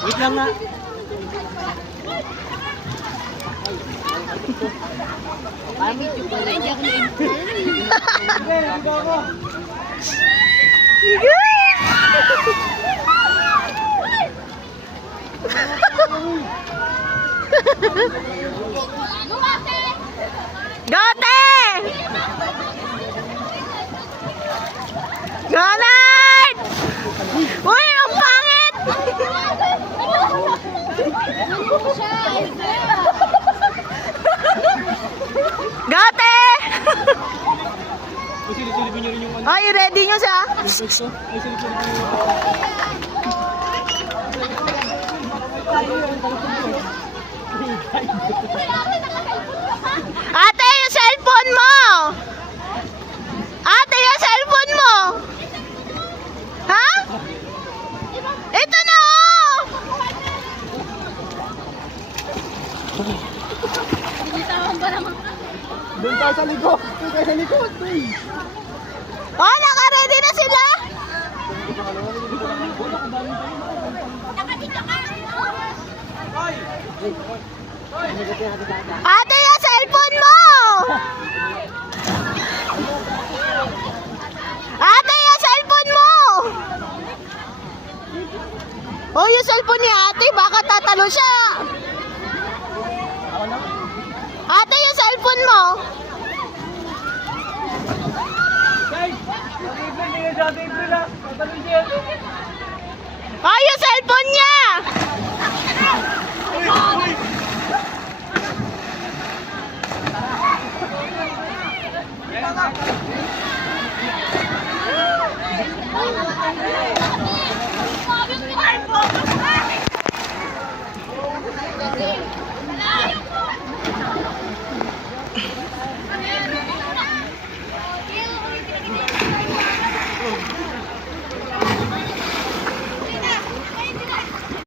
Wait lang nga. Pamit yung pala, hindi ako Gote! Ganard! Uy, ang pangit! Gote! Silip-silipin nyo rin yung ano. Ay, ready nyo siya? Pwesto. Ay, silip-silipin nyo. Ate, yung cellphone mo! Ate, yung cellphone mo! Ha? Ito na oh! Doon tayo sa likod. Doon tayo sa likod. Oh, naka-ready na sila? Ate, yung cellphone mo! Ate, yung cellphone mo! Oh, yung cellphone ni ate, baka tatalo siya. Ate, yung cellphone mo. Oh, yung cellphone niya.